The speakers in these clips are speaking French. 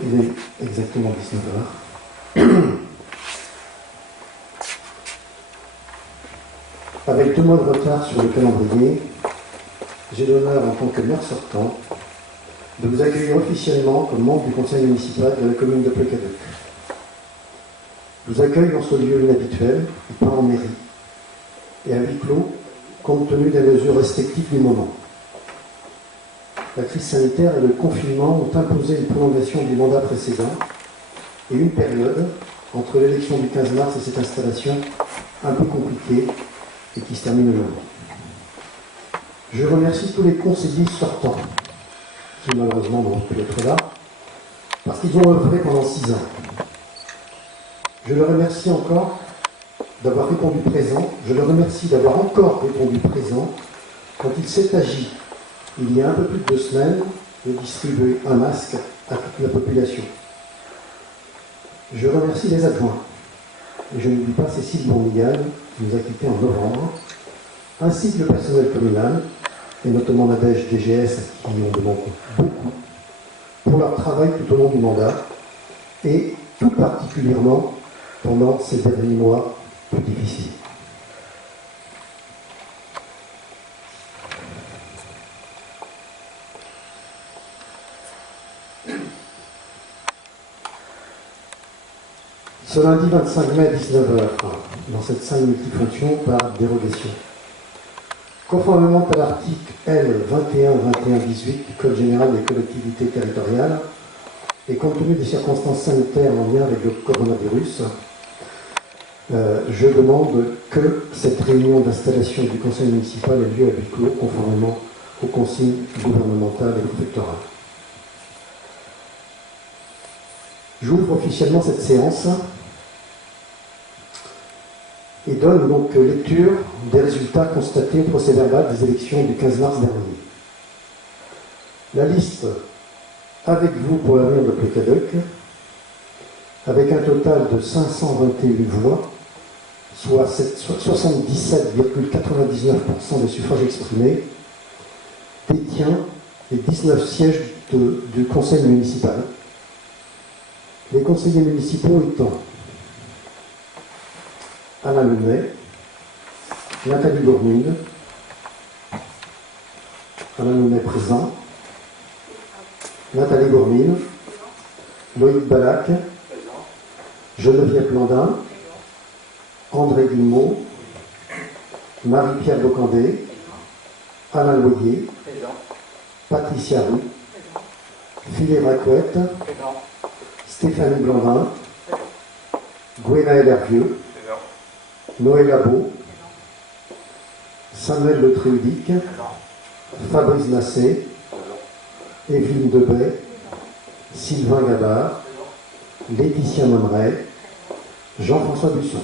Il est exactement 19 heures. Avec 2 mois de retard sur le calendrier, j'ai l'honneur, en tant que maire sortant, de vous accueillir officiellement comme membre du conseil municipal de la commune de Plecadoc. Je vous accueille dans ce lieu inhabituel, et pas en mairie, et à huis clos, compte tenu des mesures restrictives du moment. La crise sanitaire et le confinement ont imposé une prolongation du mandat précédent et une période entre l'élection du 15 mars et cette installation un peu compliquée et qui se termine aujourd'hui. Je remercie tous les conseillers sortants qui malheureusement n'ont pu être là parce qu'ils ont œuvré pendant 6 ans. Je le remercie encore d'avoir répondu présent. Je le remercie d'avoir encore répondu présent quand il s'est agi, il y a un peu plus de 2 semaines, de distribuer un masque à toute la population. Je remercie les adjoints. Et je n'oublie pas Cécile Bournigal, qui nous a quittés en novembre, ainsi que le personnel communal, et notamment Nadège DGS, qui nous demande beaucoup, pour leur travail tout au long du mandat, et tout particulièrement pendant ces derniers mois plus difficiles. Ce lundi 25 mai, 19h, dans cette salle multifonction par dérogation. Conformément à l'article L 21-21-18 du Code général des collectivités territoriales, et compte tenu des circonstances sanitaires en lien avec le coronavirus, je demande que cette réunion d'installation du conseil municipal ait lieu à huis clos, conformément aux consignes gouvernementales et préfectorales. J'ouvre officiellement cette séance et donne donc lecture des résultats constatés au procès-verbal des élections du 15 mars dernier. La liste avec vous pour l'avenir de Plecadoc, avec un total de 521 voix, soit 77,99% des suffrages exprimés, détient les 19 sièges du conseil municipal. Les conseillers municipaux étant Alain Lemay, Nathalie Gourmine, Alain Lemay présent, Nathalie Gourmine, Loïc Balac, Geneviève Blandin, André Guillemot, Marie-Pierre Bocandé, Alain Loyer, Patricia Roux, Philippe Racouette, Stéphanie Blandin, Gwenaël Hervieux, Noël Labo, Samuel Le Tréudic, Fabrice Massé, Evelyne Debay, Sylvain Gabard, Laetitia Monneray, Jean-François Busson.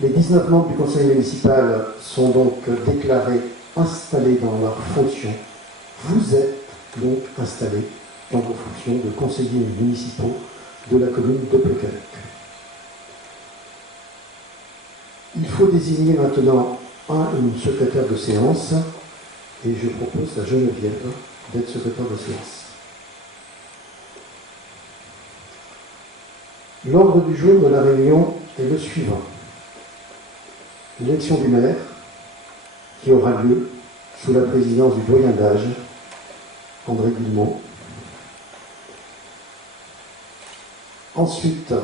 Les 19 membres du conseil municipal sont donc déclarés installés dans leurs fonctions. Vous êtes donc installés dans vos fonctions de conseillers municipaux de la commune de Plecadoc. Il faut désigner maintenant une secrétaire de séance et je propose à Geneviève d'être secrétaire de séance. L'ordre du jour de la réunion est le suivant. L'élection du maire qui aura lieu sous la présidence du doyen d'âge, André Guillemot. Ensuite,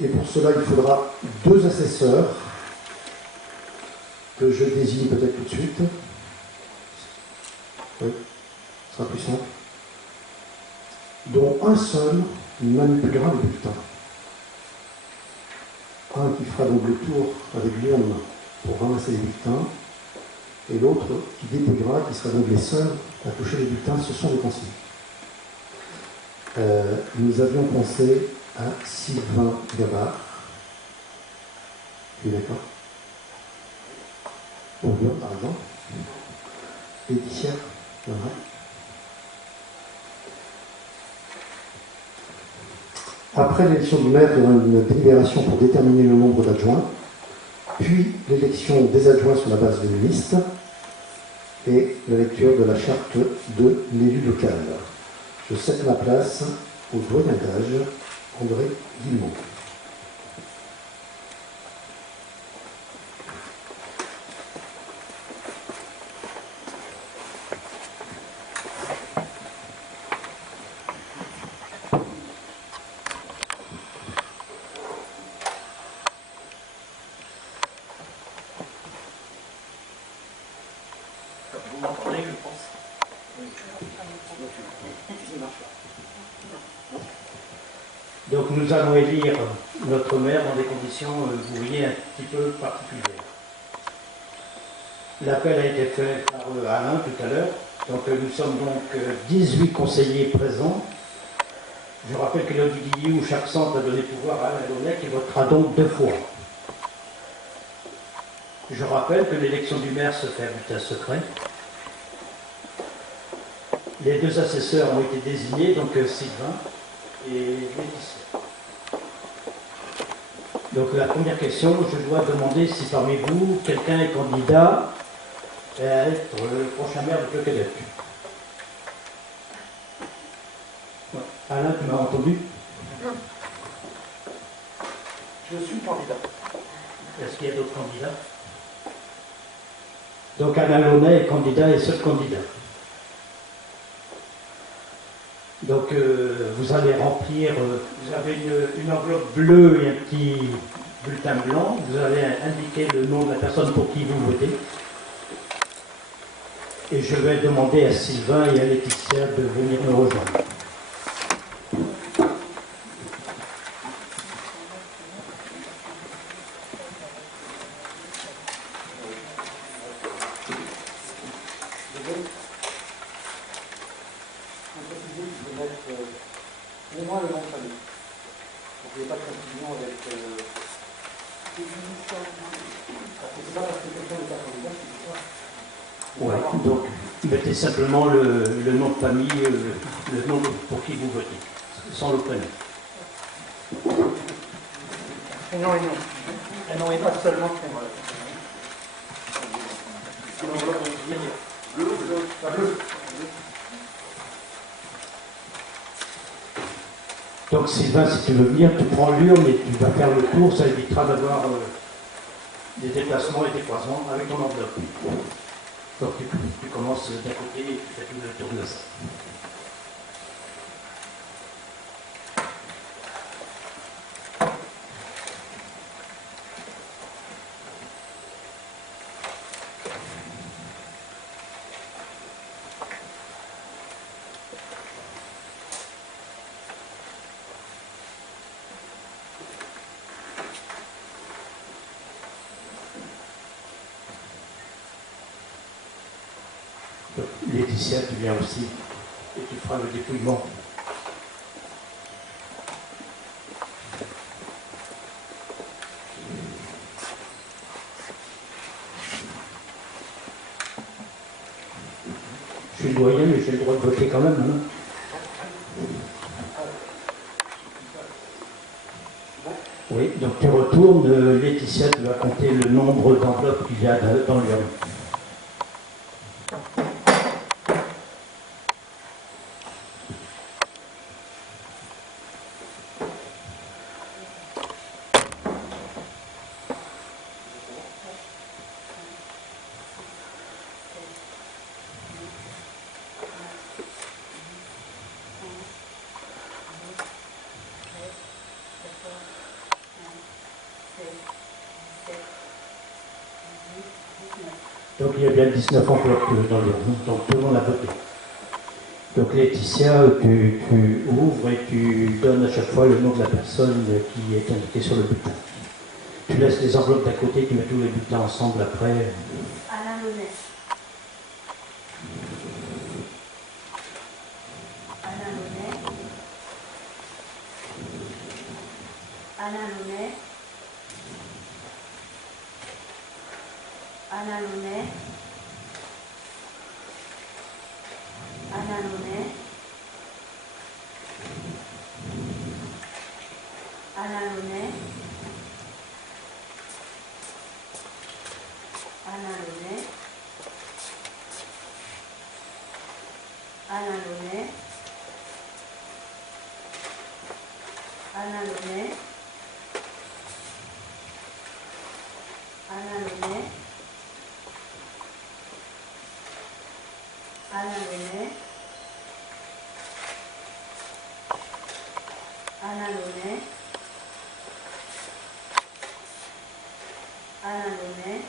et pour cela il faudra 2 assesseurs que je désigne peut-être tout de suite. Oui, ce sera plus simple. Dont un seul manipulera le bulletin. Un qui fera donc le tour avec l'urne pour ramasser les bulletins, et l'autre qui dépouillera, qui sera donc les seuls à toucher les bulletins, ce sont les conseillers. Nous avions pensé à Sylvain Gabard. Tu es d'accord? Bonjour, par exemple. Laetitia, voilà. Après l'élection du maire, il y aura une délibération pour déterminer le nombre d'adjoints, puis l'élection des adjoints sur la base d'une liste, et la lecture de la charte de l'élu local. Je cède ma place au doyen d'âge, André Guillemot. Vous m'entendez, je pense. Donc nous allons élire notre maire dans des conditions, vous voyez, un petit peu particulières. L'appel a été fait par Alain tout à l'heure. Donc nous sommes donc 18 conseillers présents. Je rappelle que l'Odiguilly, où chaque centre a donné pouvoir à Alain Launay, qui votera donc 2 fois. Je rappelle que l'élection du maire se fait à bulletin secret. Les 2 assesseurs ont été désignés, donc Sylvain et Laetitia. Donc la première question, je dois demander si parmi vous, quelqu'un est candidat à être le prochain maire de Pleuc-Québec. Ouais. Alain, tu m'as entendu? Je suis candidat. Est-ce qu'il y a d'autres candidats? Donc Alain Launay est candidat et seul candidat. Donc vous allez remplir, vous avez une enveloppe bleue et un petit bulletin blanc. Vous allez indiquer le nom de la personne pour qui vous votez. Et je vais demander à Sylvain et à Laetitia de venir nous rejoindre. Au moins le nom de famille. Donc il n'y a pas de confusion avec. C'est pas parce que quelqu'un n'est pas candidat, c'est ça. Ouais, donc mettez simplement le nom de famille, le nom pour qui vous votez, sans le prénom. Prénom et nom. Prénom et pas seulement prénom. Bleu. Donc Sylvain, si tu veux venir, tu prends l'urne et tu vas faire le tour, ça évitera d'avoir des déplacements et des croisements avec ton enveloppe. Donc tu commences d'un côté et tu fais tout le tour de ça. Laetitia, tu viens aussi et tu feras le dépouillement. Je suis le doyen, mais j'ai le droit de voter quand même. Hein. Oui, donc tu retournes, Laetitia, tu vas compter le nombre d'enveloppes qu'il y a dans l'urne. Donc il y a bien 19 enveloppes dans l'urne, donc tout le monde a voté. Donc Laetitia, tu ouvres et tu donnes à chaque fois le nom de la personne qui est indiquée sur le bulletin. Tu laisses les enveloppes d'à côté, tu mets tous les bulletins ensemble après. Alain Launay. Alain Launay. Alain Launay. Alain Launay. Alain Launay. Alain Launay. Alain Launay. Annalone, Annalone, Annalone, Annalone, Annalone, Annalone,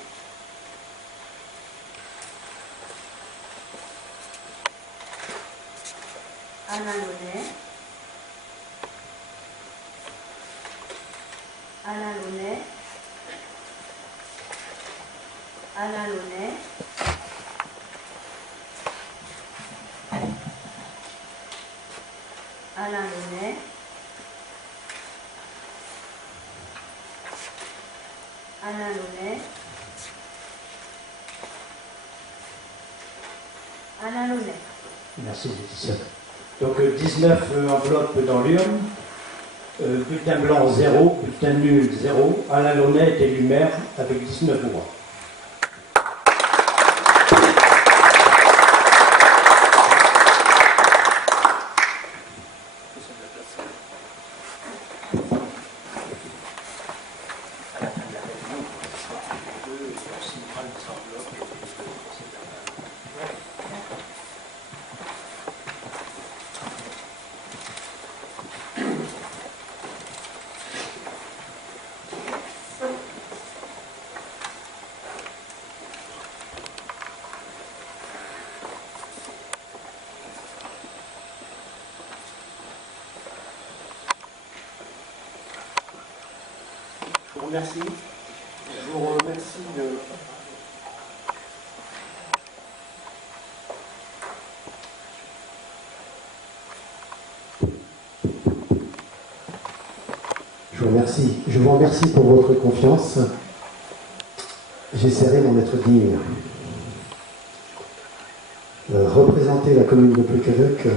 Annalone, Annalone, Annalone, Annalone, Annalone, Annalone. Merci Laetitia. Donc 19 enveloppes dans l'urne, bulletin blanc 0, bulletin nul 0. Alain Launay est élu maire avec 19 voix. Je vous remercie. Je vous remercie de... Je vous remercie. Je vous remercie pour votre confiance. J'essaierai d'en être digne. Représenter la commune de Plequeduc,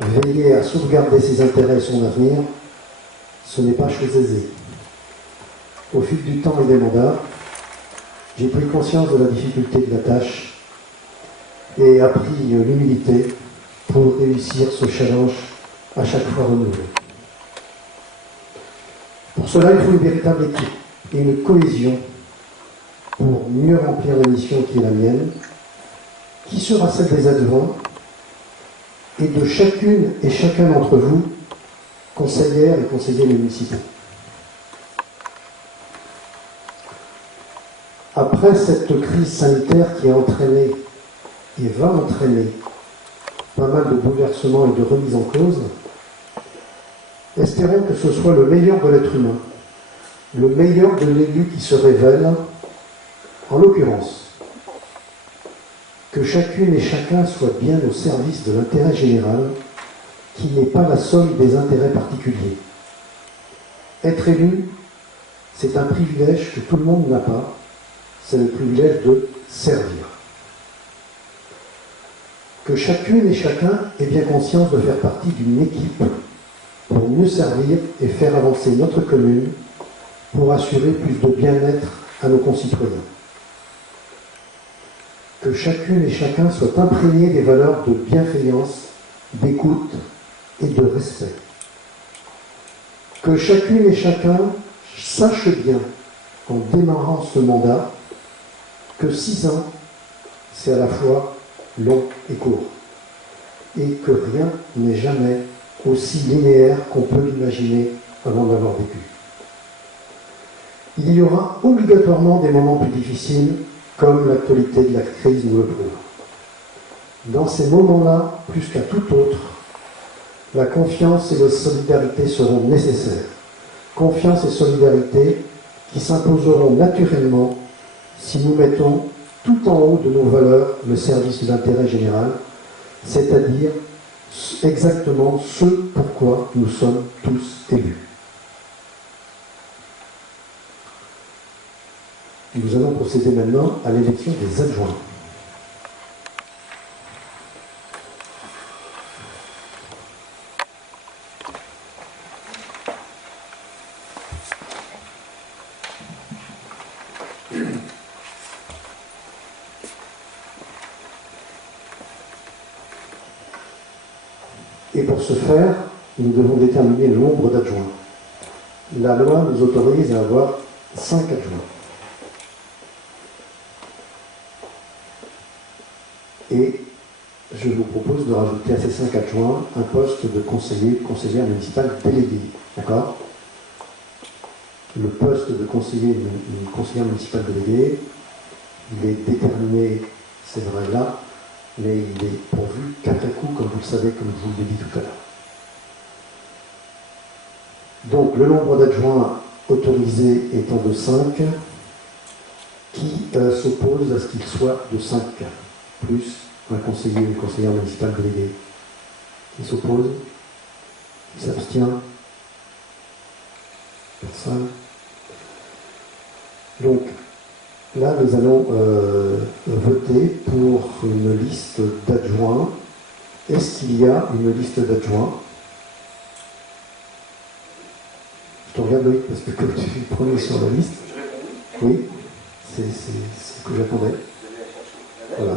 veiller à sauvegarder ses intérêts et son avenir, ce n'est pas chose aisée. Au fil du temps et des mandats, j'ai pris conscience de la difficulté de la tâche et appris l'humilité pour réussir ce challenge à chaque fois renouvelé. Pour cela, il faut une véritable équipe et une cohésion pour mieux remplir la mission qui est la mienne, qui sera celle des adjoints et de chacune et chacun d'entre vous, conseillères et conseillers municipaux. Après cette crise sanitaire qui a entraîné et va entraîner pas mal de bouleversements et de remises en cause, espérons que ce soit le meilleur de l'être humain, le meilleur de l'élu qui se révèle, en l'occurrence, que chacune et chacun soit bien au service de l'intérêt général, qui n'est pas la somme des intérêts particuliers. Être élu, c'est un privilège que tout le monde n'a pas, c'est le privilège de servir. Que chacune et chacun ait bien conscience de faire partie d'une équipe pour mieux servir et faire avancer notre commune, pour assurer plus de bien-être à nos concitoyens. Que chacune et chacun soit imprégné des valeurs de bienveillance, d'écoute et de respect. Que chacune et chacun sache bien, en démarrant ce mandat, que 6 ans, c'est à la fois long et court, et que rien n'est jamais aussi linéaire qu'on peut l'imaginer avant d'avoir vécu. Il y aura obligatoirement des moments plus difficiles, comme l'actualité de la crise nous le prouve. Dans ces moments-là, plus qu'à tout autre, la confiance et la solidarité seront nécessaires. Confiance et solidarité qui s'imposeront naturellement si nous mettons tout en haut de nos valeurs le service de l'intérêt général, c'est-à-dire exactement ce pourquoi nous sommes tous élus. Nous allons procéder maintenant à l'élection des adjoints. Et pour ce faire, nous devons déterminer le nombre d'adjoints. La loi nous autorise à avoir 5 adjoints. Et je vous propose de rajouter à ces 5 adjoints un poste de conseillère municipale délégué. D'accord? Le poste de conseillère municipale délégué, il est déterminé, c'est vrai là, mais il est pourvu qu'après coup, comme vous le savez, comme je vous l'ai dit tout à l'heure. Donc, le nombre d'adjoints autorisés étant de 5, qui s'oppose à ce qu'il soit de 5, plus un conseiller ou une conseillère municipale déléguée. Qui s'oppose? Qui s'abstient? Personne. Donc, là, nous allons voter pour une liste d'adjoints. Est-ce qu'il y a une liste d'adjoints? Je te regarde, Loïc, parce que comme tu es le premier sur la liste. Oui, c'est ce que j'attendais. Voilà.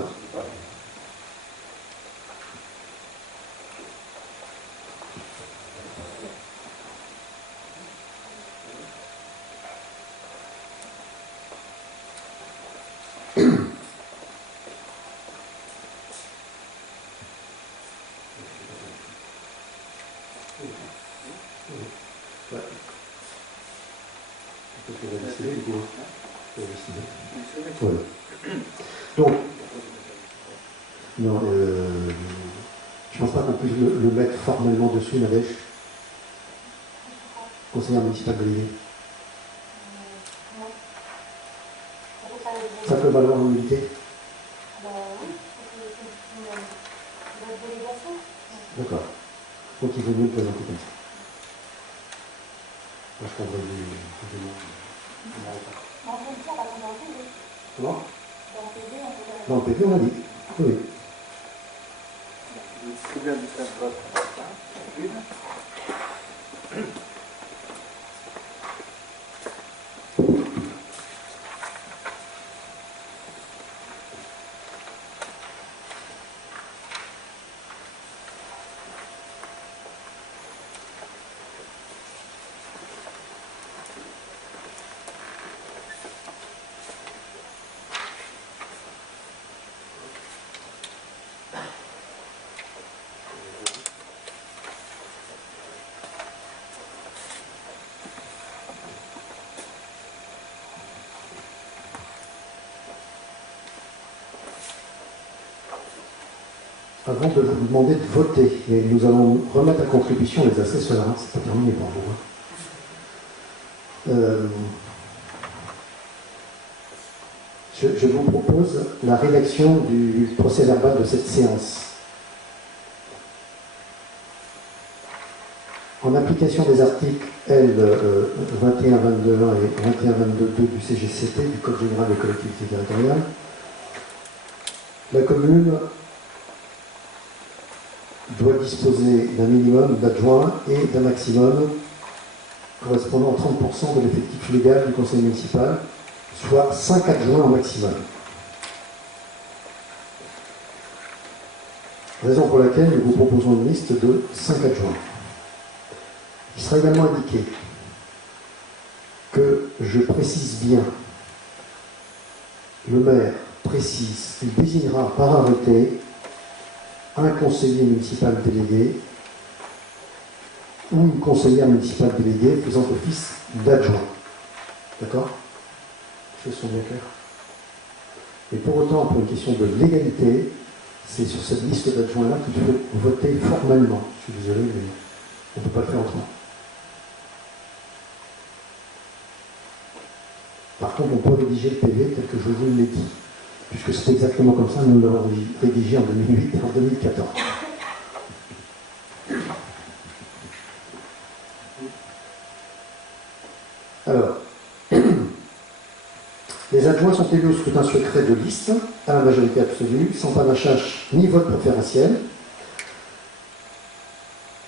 Voilà. Donc, non, je ne pense pas qu'on puisse le mettre formellement dessus, Nadège. Conseillère municipale déléguée. Ça peut valoir une unité? D'accord. Donc il vaut mieux le présenter comme ça. Moi, je prendrai du Comment? Dans le PV, on a dit. Oui. C'est bien du faire vote. Avant de vous demander de voter, et nous allons remettre à contribution les assesseurs, hein, c'est pas terminé pour vous. Je vous propose la rédaction du procès-verbal de cette séance. En application des articles L 21-22-1 et 21-22-2 du CGCT, du Code général des collectivités territoriales, la commune doit disposer d'un minimum d'adjoints et d'un maximum correspondant à 30% de l'effectif légal du conseil municipal, soit 5 adjoints au maximum. Raison pour laquelle nous vous proposons une liste de 5 adjoints. Il sera également indiqué que je précise bien, le maire précise qu'il désignera par arrêté un conseiller municipal délégué ou une conseillère municipale déléguée faisant office d'adjoint. D'accord? Les choses sont bien claires. Et pour autant, pour une question de légalité, c'est sur cette liste d'adjoints-là qu'il faut voter formellement. Je suis désolé, mais on ne peut pas le faire autrement. Par contre, on peut rédiger le PV tel que je vous l'ai dit, puisque c'est exactement comme ça, nous l'avons rédigé en 2008 et en 2014. Alors, les adjoints sont élus au scrutin secret de liste, à la majorité absolue, sans panachage ni vote préférentiel.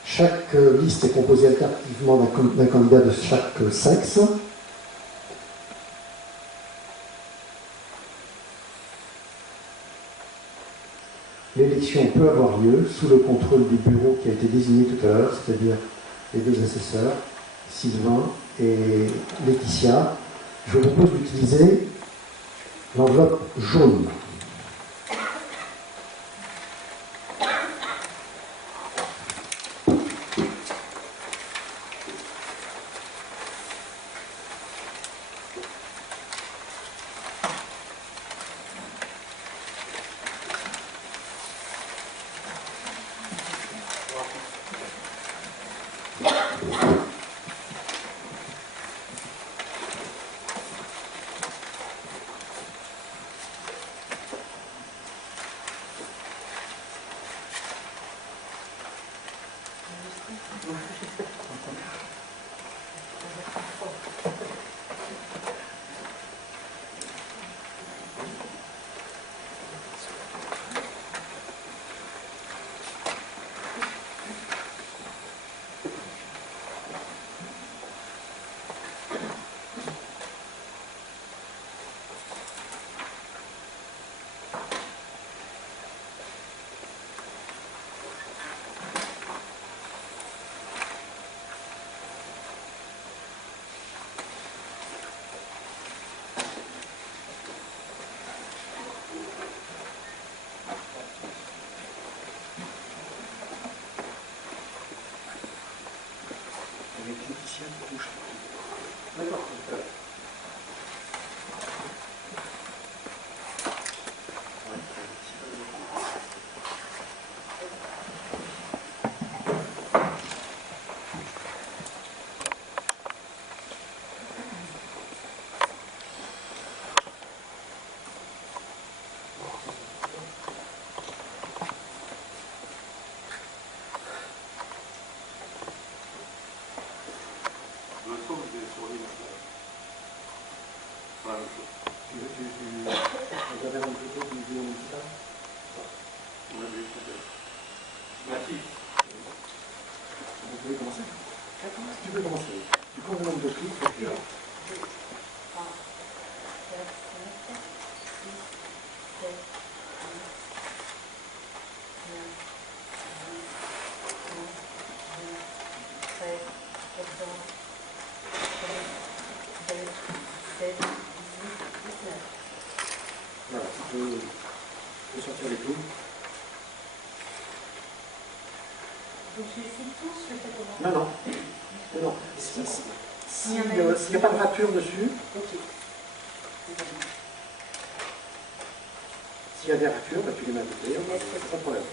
Chaque liste est composée alternativement d'un candidat de chaque sexe. L'élection peut avoir lieu sous le contrôle du bureau qui a été désigné tout à l'heure, c'est-à-dire les deux assesseurs, Sylvain et Laetitia. Je vous propose d'utiliser l'enveloppe jaune. Non, non. Non. S'il n'y a pas de rature dessus, s'il y a des ratures, bah, tu les mets à côté, pas de problème.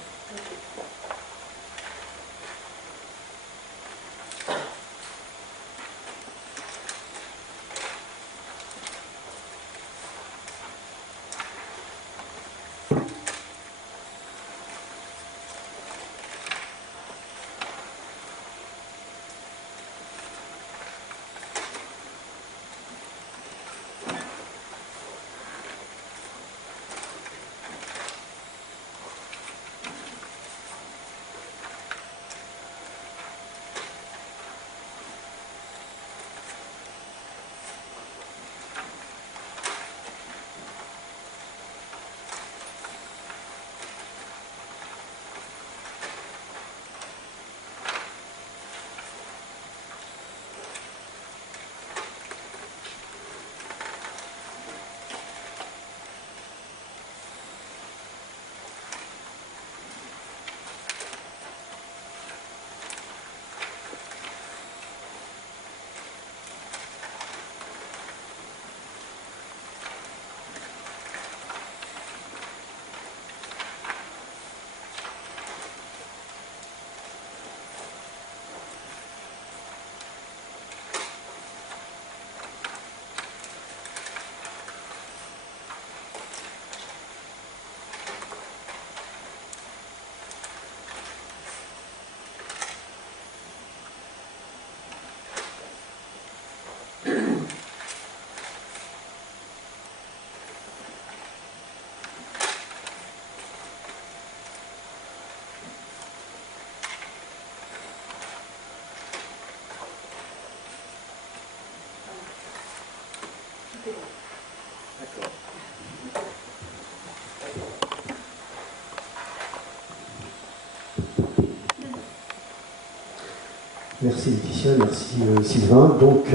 Merci Laetitia, merci Sylvain. Donc,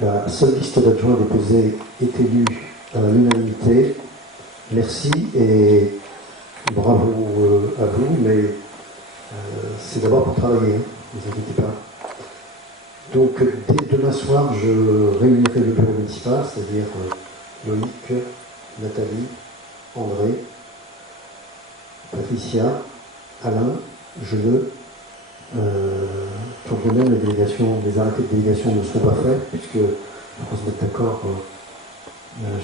la seule liste d'adjoints déposés est élue à l'unanimité. Merci et bravo à vous, mais c'est d'abord pour travailler, ne vous inquiétez pas. Donc, dès demain soir, je réunirai le bureau municipal, c'est-à-dire Loïc, Nathalie, André, Patricia, Alain, Geneux. Tant que même les arrêtés de délégation ne seront pas faits, puisque il faut se mettre d'accord.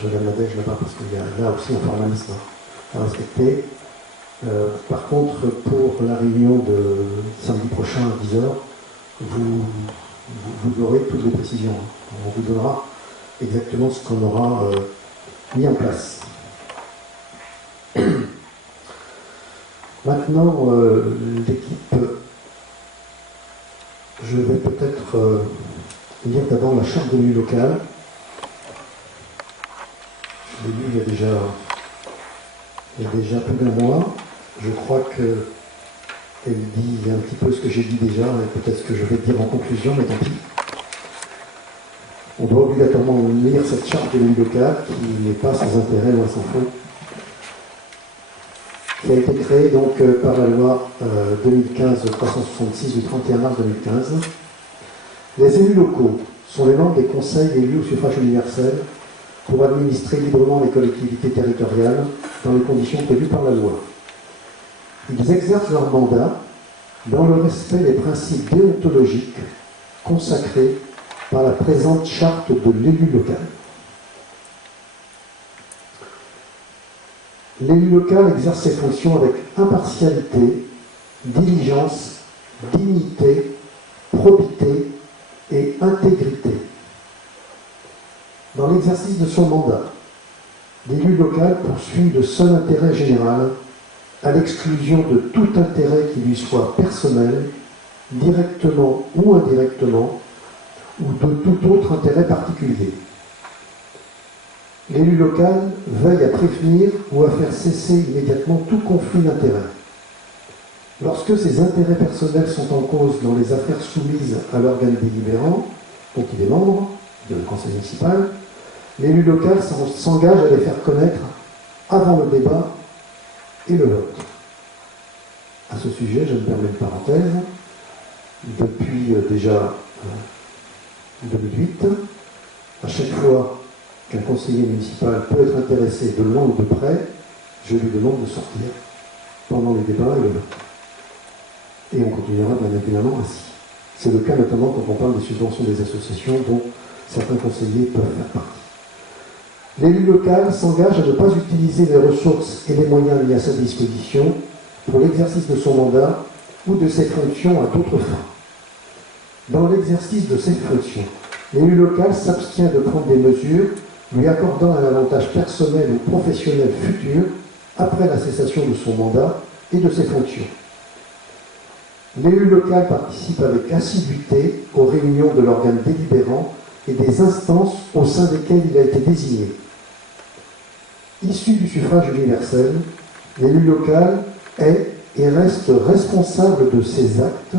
Je regarde la dèche là-bas parce qu'il y a là aussi un formalisme à respecter. Par contre, pour la réunion de samedi prochain à 10h, vous aurez toutes les précisions. On vous donnera exactement ce qu'on aura mis en place. Maintenant, l'équipe, je vais peut-être lire d'abord la charte de l'élu local. Je l'ai lu il y a déjà plus d'un mois. Je crois qu'elle dit un petit peu ce que j'ai dit déjà, et peut-être ce que je vais dire en conclusion, mais tant pis. On doit obligatoirement lire cette charte de l'élu local, qui n'est pas sans intérêt, loin s'en faut, qui a été créée donc par la loi 2015-366 du 31 mars 2015. Les élus locaux sont les membres des conseils élus au suffrage universel pour administrer librement les collectivités territoriales dans les conditions prévues par la loi. Ils exercent leur mandat dans le respect des principes déontologiques consacrés par la présente charte de l'élu local. L'élu local exerce ses fonctions avec impartialité, diligence, dignité, probité et intégrité. Dans l'exercice de son mandat, l'élu local poursuit le seul intérêt général, à l'exclusion de tout intérêt qui lui soit personnel, directement ou indirectement, ou de tout autre intérêt particulier. L'élu local veille à prévenir ou à faire cesser immédiatement tout conflit d'intérêts. Lorsque ces intérêts personnels sont en cause dans les affaires soumises à l'organe délibérant, dont il est membre, de le conseil municipal, l'élu local s'engage à les faire connaître avant le débat et le vote. À ce sujet, je me permets une parenthèse. Depuis déjà 2008, à chaque fois qu'un conseiller municipal peut être intéressé de loin ou de près, je lui demande de sortir pendant les débats et le vote. Et on continuera bien évidemment ainsi. C'est le cas notamment quand on parle des subventions des associations dont certains conseillers peuvent faire partie. L'élu local s'engage à ne pas utiliser les ressources et les moyens mis à sa disposition pour l'exercice de son mandat ou de ses fonctions à d'autres fins. Dans l'exercice de ses fonctions, l'élu local s'abstient de prendre des mesures lui accordant un avantage personnel ou professionnel futur après la cessation de son mandat et de ses fonctions. L'élu local participe avec assiduité aux réunions de l'organe délibérant et des instances au sein desquelles il a été désigné. Issu du suffrage universel, l'élu local est et reste responsable de ses actes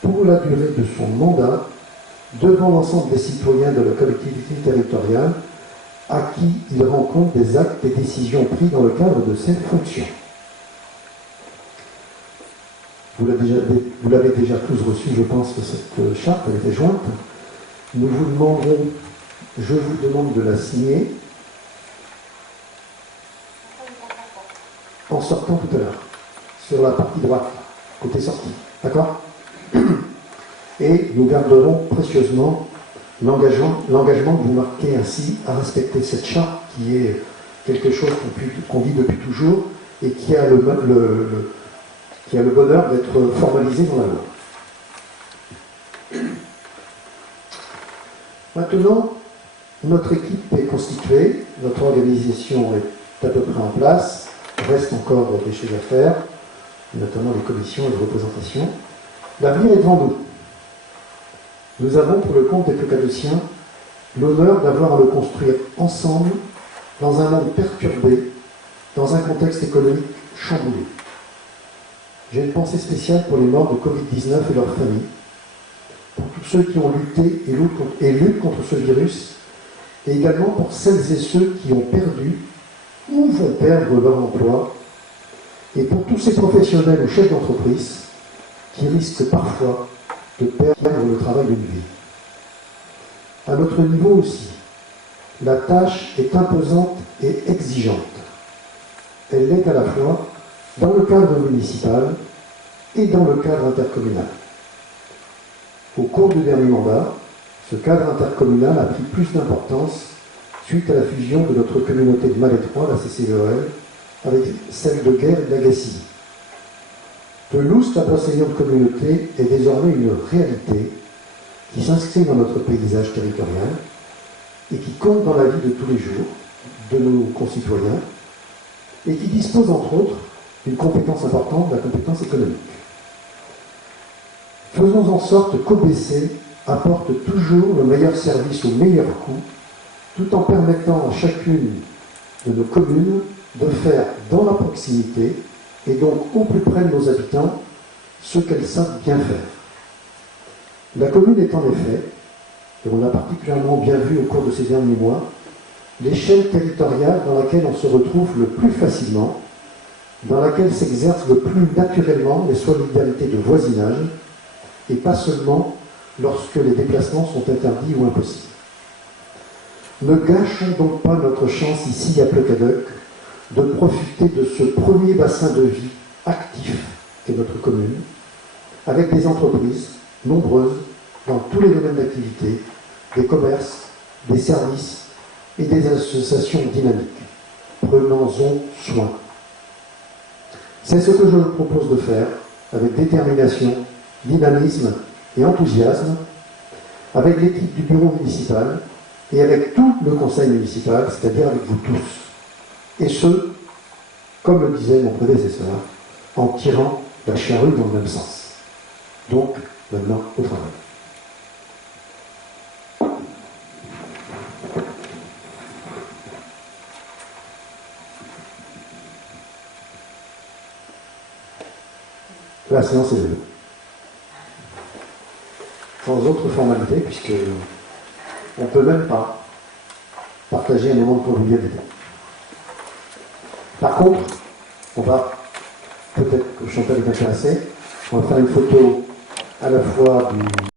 pour la durée de son mandat devant l'ensemble des citoyens de la collectivité territoriale à qui il rend compte des actes et décisions pris dans le cadre de ses fonctions. Vous l'avez déjà tous reçu, je pense que cette charte elle était jointe. Nous vous demanderons, je vous demande de la signer en sortant tout à l'heure, sur la partie droite, côté sortie. D'accord ? Et nous garderons précieusement l'engagement que vous marquez ainsi à respecter cette charte qui est quelque chose qu'on vit depuis toujours et qui a le bonheur d'être formalisé dans la loi. Maintenant, notre équipe est constituée, notre organisation est à peu près en place, reste encore des choses à faire, notamment les commissions et les représentations. L'avenir est devant nous. Nous avons, pour le compte des Plécadociens, l'honneur d'avoir à le construire ensemble dans un monde perturbé, dans un contexte économique chamboulé. J'ai une pensée spéciale pour les morts de Covid-19 et leurs familles, pour tous ceux qui ont lutté et luttent contre ce virus, et également pour celles et ceux qui ont perdu ou vont perdre leur emploi, et pour tous ces professionnels ou chefs d'entreprise qui risquent parfois de perdre le travail d'une vie. À notre niveau aussi, la tâche est imposante et exigeante. Elle l'est à la fois dans le cadre municipal et dans le cadre intercommunal. Au cours du dernier mandat, ce cadre intercommunal a pris plus d'importance suite à la fusion de notre communauté de Malétroit, la CCVEL, avec celle de Guerre et de l'Agacie. Pelouse, la brasserie communauté, est désormais une réalité qui s'inscrit dans notre paysage territorial et qui compte dans la vie de tous les jours de nos concitoyens et qui dispose entre autres d'une compétence importante, la compétence économique. Faisons en sorte qu'OBC apporte toujours le meilleur service au meilleur coût, tout en permettant à chacune de nos communes de faire dans la proximité et donc au plus près de nos habitants ce qu'elles savent bien faire. La commune est en effet, et on l'a particulièrement bien vu au cours de ces derniers mois, l'échelle territoriale dans laquelle on se retrouve le plus facilement, dans laquelle s'exercent le plus naturellement les solidarités de voisinage, et pas seulement lorsque les déplacements sont interdits ou impossibles. Ne gâchons donc pas notre chance ici à Plecadoc de profiter de ce premier bassin de vie actif qu'est notre commune, avec des entreprises nombreuses dans tous les domaines d'activité, des commerces, des services et des associations dynamiques. Prenons-en soin. C'est ce que je vous propose de faire avec détermination, dynamisme et enthousiasme, avec l'équipe du bureau municipal et avec tout le conseil municipal, c'est-à-dire avec vous tous. Et ce, comme le disait mon prédécesseur, en tirant la charrue dans le même sens. Donc, maintenant, au travail. La séance est levée. Sans autre formalité, puisque on ne peut même pas partager un moment de convivialité. Par contre, on va, peut-être que Chantal est intéressée, on va faire une photo à la fois du